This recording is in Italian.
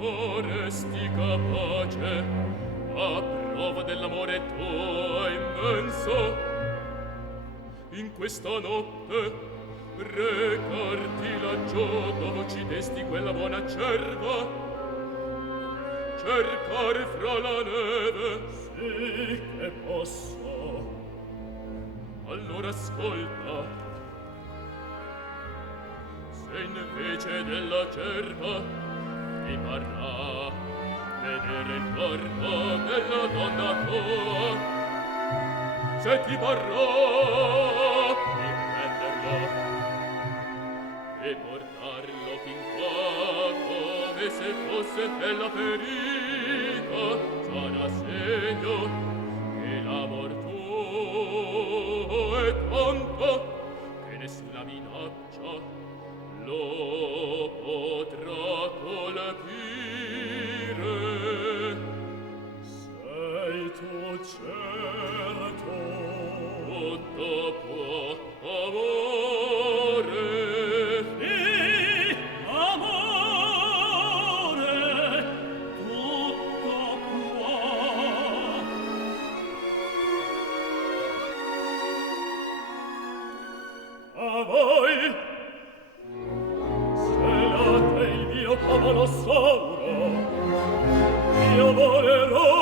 Soresti capace, a prova dell'amore tuo immenso, in questa notte recarti laggiù dove ci desti quella buona cerva, cercare fra la neve, sì che posso. Allora ascolta, se invece della cerva ti parrà vedere il corpo della donna tua, se ti parrà di prenderlo e portarlo fin qua come se fosse bella ferita, sarà segno che l'amor tuo è tanto che nessuna minaccia lo potrà colpire. Sei tu certo, tutto può amore. Sì, amore, tutto può. A voi povero solo io volerò